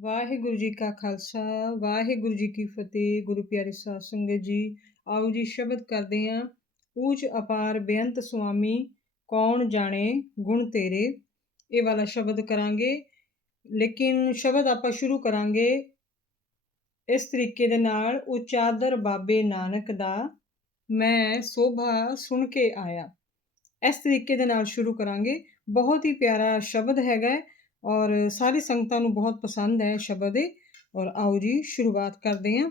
ਵਾਹਿਗੁਰੂ ਜੀ ਕਾ ਖਾਲਸਾ, ਵਾਹਿਗੁਰੂ ਜੀ ਕੀ ਫਤਿਹ, ਗੁਰੂ ਪਿਆਰੇ ਸਾਧ ਸੰਗਤ ਜੀ। ਆਓ ਜੀ, ਸ਼ਬਦ ਕਰਦੇ ਹਾਂ। ਊਚ ਅਪਾਰ ਬੇਅੰਤ ਸੁਆਮੀ, ਕੌਣ ਜਾਣੇ ਗੁਣ ਤੇਰੇ? ਇਹ ਵਾਲਾ ਸ਼ਬਦ ਕਰਾਂਗੇ। ਲੇਕਿਨ ਸ਼ਬਦ ਆਪਾਂ ਸ਼ੁਰੂ ਕਰਾਂਗੇ। ਇਸ ਤਰੀਕੇ ਦੇ ਨਾਲ ਉਚਾਦਰ ਬਾਬੇ ਨਾਨਕ ਦਾ ਮੈਂ ਸੋਭਾ ਸੁਣ ਕੇ ਆਇਆ। ਇਸ ਤਰੀਕੇ ਦੇ ਨਾਲ ਸ਼ੁਰੂ ਕਰਾਂਗੇ। ਬਹੁਤ ਹੀ ਪਿਆਰਾ ਸ਼ਬਦ ਹੈਗਾ ਔਰ ਸਾਰੀ ਸੰਗਤਾਂ ਨੂੰ ਬਹੁਤ ਪਸੰਦ ਹੈ ਸ਼ਬਦ ਇਹ। ਔਰ ਆਓ ਜੀ, ਸ਼ੁਰੂਆਤ ਕਰਦੇ ਹਾਂ।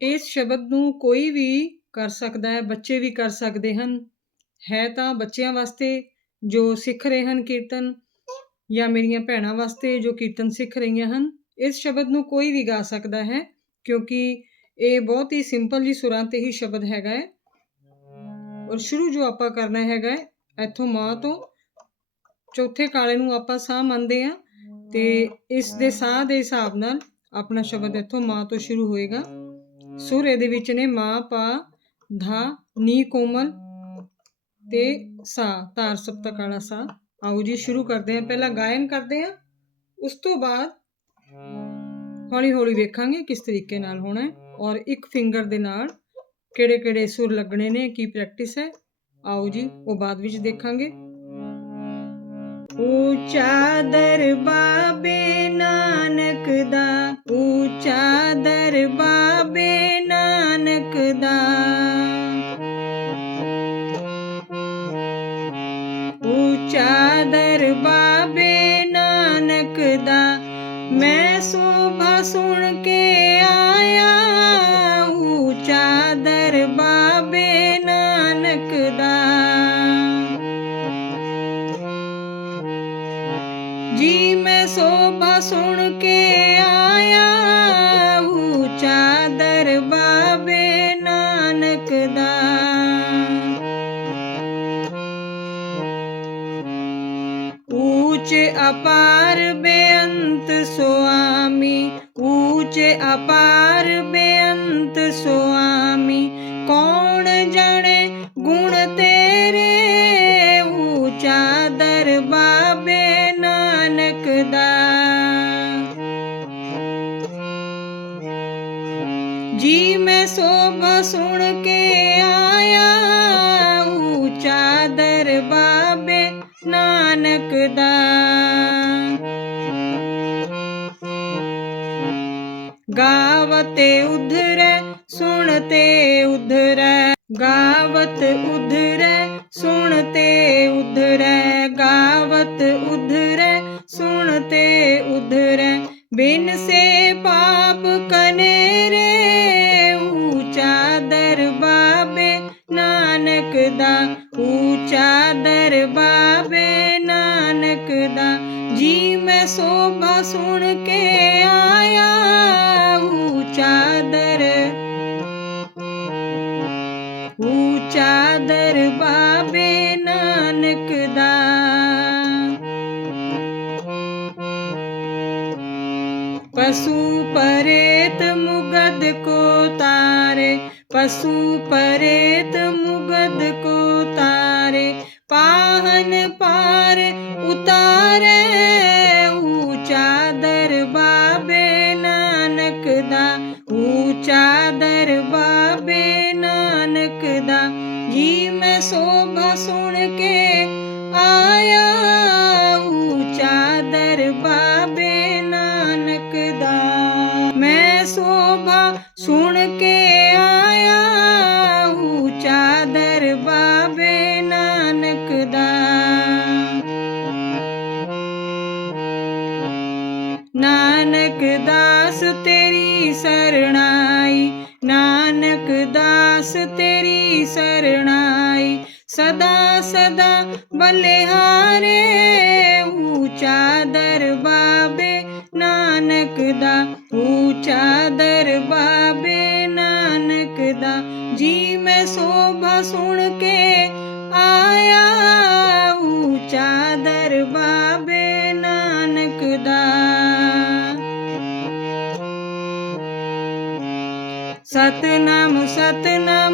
ਇਸ ਸ਼ਬਦ ਨੂੰ ਕੋਈ ਵੀ ਕਰ ਸਕਦਾ ਹੈ, ਬੱਚੇ ਵੀ ਕਰ ਸਕਦੇ ਹਨ। ਹੈ ਤਾਂ ਬੱਚਿਆਂ ਵਾਸਤੇ ਜੋ ਸਿੱਖ ਰਹੇ ਹਨ ਕੀਰਤਨ, ਜਾਂ ਮੇਰੀਆਂ ਭੈਣਾਂ ਵਾਸਤੇ ਜੋ ਕੀਰਤਨ ਸਿੱਖ ਰਹੀਆਂ ਹਨ। ਇਸ ਸ਼ਬਦ ਨੂੰ ਕੋਈ ਵੀ ਗਾ ਸਕਦਾ ਹੈ, ਕਿਉਂਕਿ ਇਹ ਬਹੁਤ ਹੀ ਸਿੰਪਲ ਜੀ ਸੁਰਾਂ ਤੇ ਹੀ ਸ਼ਬਦ ਹੈਗਾ ਹੈ। ਔਰ ਸ਼ੁਰੂ ਜੋ ਆਪਾਂ ਕਰਨਾ ਹੈਗਾ ਹੈ, ਇੱਥੋਂ ਮਾਂ ਤੋਂ ਚੌਥੇ ਕਾਲੇ ਨੂੰ ਆਪਾਂ ਸਾਹ ਮੰਨਦੇ ਆ ਤੇ ਇਸ ਦੇ ਸਾਹ ਦੇ ਹਿਸਾਬ ਨਾਲ ਆਪਣਾ ਸ਼ਬਦ ਇੱਥੋਂ ਮਾਂ ਤੋਂ ਸ਼ੁਰੂ ਹੋਏਗਾ। ਸੁਰ ਇਹਦੇ ਵਿੱਚ ਨੇ ਮਾਂ ਪਾ ਧਾ ਨੀ ਕੋਮਲ ਤੇ ਸਾ ਤਾਰ ਸਪਤਕ ਵਾਲਾ ਸਾ ਆਓ ਜੀ ਸ਼ੁਰੂ ਕਰਦੇ ਹਾਂ। ਪਹਿਲਾਂ ਗਾਇਨ ਕਰਦੇ ਹਾਂ। ਉਸ ਤੋਂ ਬਾਅਦ ਹੌਲੀ ਹੌਲੀ ਵੇਖਾਂਗੇ ਕਿਸ ਤਰੀਕੇ ਨਾਲ ਹੋਣਾ ਹੈ ਔਰ ਇੱਕ ਫਿੰਗਰ ਦੇ ਨਾਲ ਕਿਹੜੇ ਕਿਹੜੇ ਸੁਰ ਲੱਗਣੇ ਨੇ ਕੀ ਪ੍ਰੈਕਟਿਸ ਹੈ। ਆਓ ਜੀ ਉਹ ਬਾਅਦ ਵਿੱਚ ਦੇਖਾਂਗੇ। ਉੱਚਾ ਦਰਬਾਬੇ ਨਾਨਕ ਦਾ ਉੱਚਾ ਦਰਬਾਬੇ ਨਾਨਕ ਦਾ। ਉੱਚਾ ਦਰਬਾਬੇ ਨਾਨਕ ਦਾ, ਮੈਂ ਸੋਭਾ ਸੁਣ ਕੇ ਊਚ ਅਪਾਰ ਬੇਅੰਤ ਸੁਆਮੀ ਊਚ ਅਪਾਰ ਗਾਵਤੇ ਉਧਰੈ ਸੁਣਤੇ ਉਧਰੈ ਗਾਵਤ ਉਧਰੈ। ਤਾਰੇ ਪਸ਼ੂ ਪਰੇਤ ਮੁਗਦ ਕੋ ਤਾਰੇ ਪਾਹਨ ਪਾਰ ਉਤਾਰੇ ਊਚਾ ਦਰਬਾਬੇ ਨਾਨਕ ਦਾ ਊਚਾ ਦਰਬਾਬੇ ਨਾਨਕ ਦਾ ਜੀ ਮੈਂ ਸੋਭਾ ਸੁਣ ਕੇ ਆਇਆ ਊਚਾ ਦਰਬਾਬੇ ਨਾਨਕ ਦਾ ਮੈਂ ਸੋਭਾ ਸੁਣ ਕੇ ਆਇਆ ਸਰਣਾਈ ਸਦਾ ਸਦਾ ਬਲਿਹਾਰੇ ਊਚਾ ਦਰਬਾਬੇ ਨਾਨਕ ਦਾ ਊਚਾ ਦਰਬਾਬੇ ਨਾਨਕ ਦਾ ਜੀ ਮੈਂ ਸੋਭਾ ਸੁਣ ਕੇ ਆਇਆ ਊਚਾ ਦਰਬਾਬੇ ਬਾਬੇ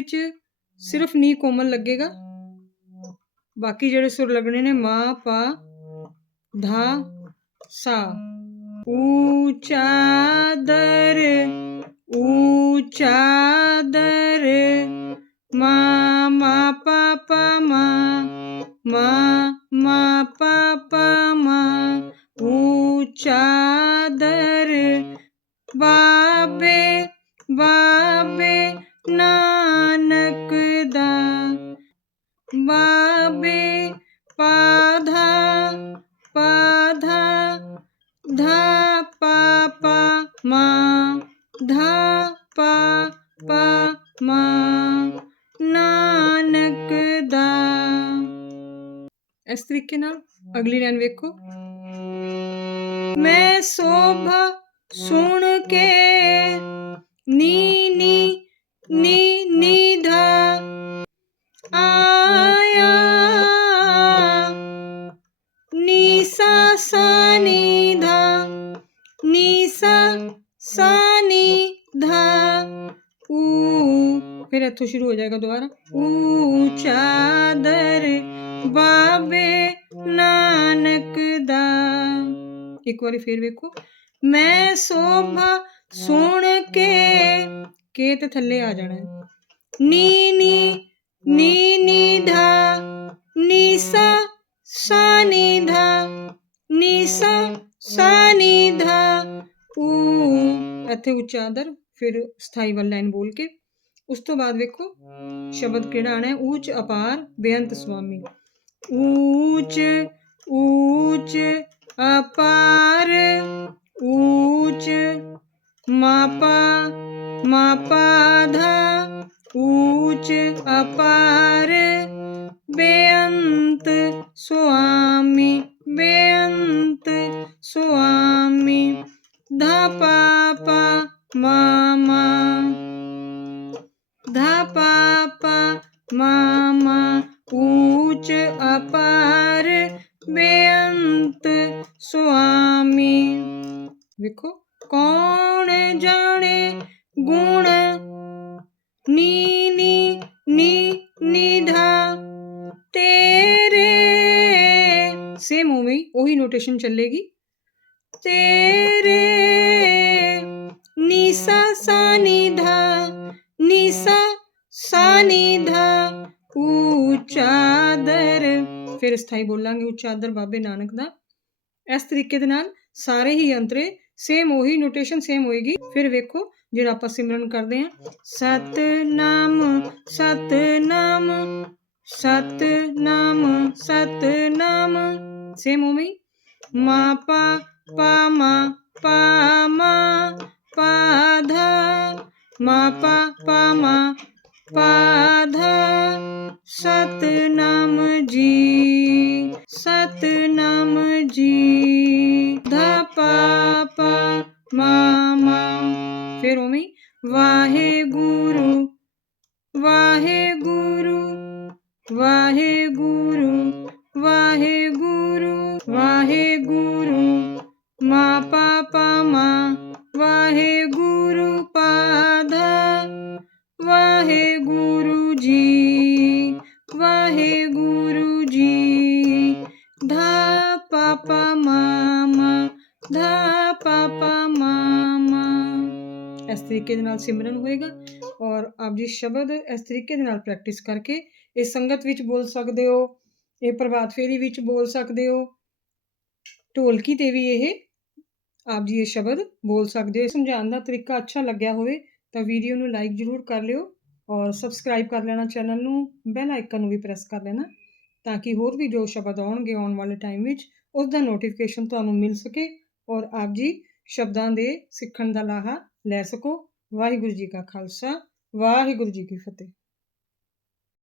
ਵਿੱਚ ਸਿਰਫ ਨੀ ਕੋਮਲ ਲੱਗੇਗਾ। ਬਾਕੀ ਜਿਹੜੇ ਸੁਰ ਲੱਗਣੇ ਨੇ ਮਾ ਪਾ ਧਾ ਸਾ। ਊਚਾ ਦਰ ਊਚਾ ਦਰ। ਮਾ ਮਾ ਪਾ ਪਾ ਮਾ। ਮਾ ਮਾ ਪਾ ਪਾ ਮਾ। ਊਚਾ ਪਾ ਮਾ ਧਾ ਪਾ ਪਾ ਨਾਨਕ ਦਾ ਇਸ ਤਰੀਕੇ ਨਾਲ ਅਗਲੀ ਲਾਈਨ ਵੇਖੋ ਮੈਂ ਸੋਭਾ ਸੁਣ ਕੇ ਨੀ ਇੱਥੋਂ ਸ਼ੁਰੂ ਹੋ ਜਾਏਗਾ ਦੁਬਾਰਾ। ਊ ਚਾਦਰ ਬਾਬੇ ਨਾਨਕ ਦਾ। ਇੱਕ ਵਾਰੀ ਫੇਰ ਵੇਖੋ। ਮੈਂ ਸੋਭਾ ਸੁਣ ਕੇ ਕੇ ਤੇ ਥੱਲੇ ਆ ਜਾਣਾ ਨੀ ਨੀ ਨੀ ਨੀ ਧਾ ਨੀ ਸਾ ਸਾ ਨੀ ਧਾ ਨੀ ਸਾ ਸਾ ਨੀ ਧਾ। ਊ, ਇੱਥੇ ਉਚਾਦਰ ਫਿਰ ਸਥਾਈ ਵਾਲੀ ਲਾਈਨ ਬੋਲ ਕੇ ਉਸ ਤੋਂ ਬਾਅਦ ਵੇਖੋ ਸ਼ਬਦ ਕਿਹੜਾ ਆਣਾ ਹੈ ਊਚ ਅਪਾਰ ਬੇਅੰਤ ਸੁਆਮੀ ਊਚ ਊਚ ਅਪਾਰ ਊਚ ਮਾਪਾ ਮਾਪਾ ਧਾ ਊਚ ਅਪਾਰ ਬੇਅੰਤ ਸੁਆਮੀ ਬੇਅੰਤ ਸੁਆਮੀ ਧਾ ਪਾ ਮਾ ਮਾ ਊਚ ਅਪਾਰ ਬੇਅੰਤ ਸੁਆਮੀ ਵੇਖੋ ਕੌਣ ਜਾਣੇ ਗੁਣ ਨੀ ਨੀ ਨੀ ਨਿਧਾ ਤੇਰੇ ਸੇਮ ਉਵੇਂ ਹੀ ਉਹੀ ਨੋਟੇਸ਼ਨ ਚੱਲੇਗੀ ਤੇਰੇ ਨਿਸਾ ਸਾ ਨਿਧਾ ਨਿਸਾ ਉਚਾਦਰ ਫਿਰ ਸਥਾਈ ਬੋਲਾਂਗੇ ਉਚਾਦਰ ਬਾਬੇ ਨਾਨਕ ਦਾ। ਇਸ ਤਰੀਕੇ ਦੇ ਨਾਲ ਸਾਰੇ ਹੀ ਅੰਤਰੇ ਸੇਮ ਉਹੀ ਨੋਟੇਸ਼ਨ ਸੇਮ ਹੋਏਗੀ। ਫਿਰ ਵੇਖੋ ਜਿਹੜਾ ਆਪਾਂ ਸਿਮਰਨ ਕਰਦੇ ਹਾਂ। ਸਤਨਾਮ ਸਤਨਾਮ ਸਤਨਾਮ ਸਤਨਾਮ। ਸੇਮ ਉਵੇਂ ਮਾ, ਪਾ ਪਾ, ਮਾ ਪਾ ਮਾ, ਪਾ, ਧਾ। ਮਾ, ਪਾ ਪਾ, ਮਾ ਪਾ ਸਤਨਾਮ ਜੀ। ਧਾ ਪਾ ਪਾ ਮਾ ਮਾ ਇਸ ਤਰੀਕੇ ਦੇ ਨਾਲ ਸਿਮਰਨ ਹੋਏਗਾ ਔਰ ਆਪ ਜੀ ਸ਼ਬਦ ਇਸ ਤਰੀਕੇ ਦੇ ਨਾਲ ਪ੍ਰੈਕਟਿਸ ਕਰਕੇ ਇਹ ਸੰਗਤ ਵਿੱਚ ਬੋਲ ਸਕਦੇ ਹੋ, ਇਹ ਪ੍ਰਭਾਤ ਫੇਰੀ ਵਿੱਚ ਬੋਲ ਸਕਦੇ ਹੋ। ਢੋਲਕੀ ਤੇ ਵੀ ਇਹ ਆਪ ਜੀ ਇਹ ਸ਼ਬਦ ਬੋਲ ਸਕਦੇ ਹੋ। ਸਮਝਾਉਣ ਦਾ ਤਰੀਕਾ ਅੱਛਾ ਲੱਗਿਆ ਹੋਵੇ ਤਾਂ ਵੀਡੀਓ ਨੂੰ ਲਾਈਕ ਜ਼ਰੂਰ ਕਰ ਲਿਓ ਔਰ ਸਬਸਕ੍ਰਾਈਬ ਕਰ ਲੈਣਾ ਚੈਨਲ ਨੂੰ ਬੈਲ ਆਈਕਨ ਨੂੰ ਵੀ ਪ੍ਰੈਸ ਕਰ ਲੈਣਾ ਤਾਂ ਕਿ ਹੋਰ ਵੀ ਜੋ ਸ਼ਬਦ ਆਉਣਗੇ ਆਉਣ ਵਾਲੇ ਟਾਈਮ ਵਿੱਚ ਉਸ ਦਾ ਨੋਟੀਫਿਕੇਸ਼ਨ ਤੁਹਾਨੂੰ ਮਿਲ ਸਕੇ ਔਰ ਆਪ ਜੀ ਸ਼ਬਦਾਂ ਦੇ ਸਿੱਖਣ ਦਾ ਲਾਹਾ ਲੈ ਸਕੋ। ਵਾਹਿਗੁਰੂ ਜੀ ਕਾ ਖਾਲਸਾ, ਵਾਹਿਗੁਰੂ ਜੀ ਕੀ ਫਤਿਹ।